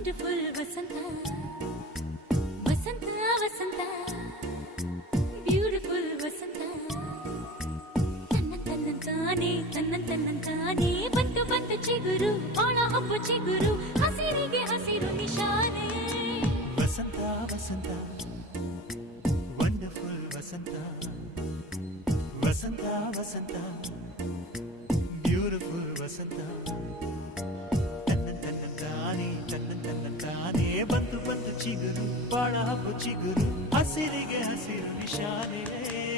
wonderful ವಸಂತ ವಸಂತ ವಸಂತ beautiful ವಸಂತ ತನ್ನಂತಾನೆ ಬಂತು ಬಂತು ಚಿಗುರು ಒಣ ಹಬ್ಬ ಚಿಗುರು ಹಸಿರಿಗೆ ಹಸಿರು ನಿಶಾನೆ ವಸಂತ ವಸಂತ ವಂಡರ್ಫುಲ್ ವಸಂತ ವಸಂತ ವಸಂತ ಬ್ಯೂಟಿಫುಲ್ ವಸಂತ ತನ್ನಂತಾನೆ ಬಂತು ಬಂತು ಚಿಗುರು ಬಾಳ ಹಬ್ಬ ಚಿಗುರು ಹಸಿರಿಗೆ ಹಸಿರು ನಿಶಾನೆ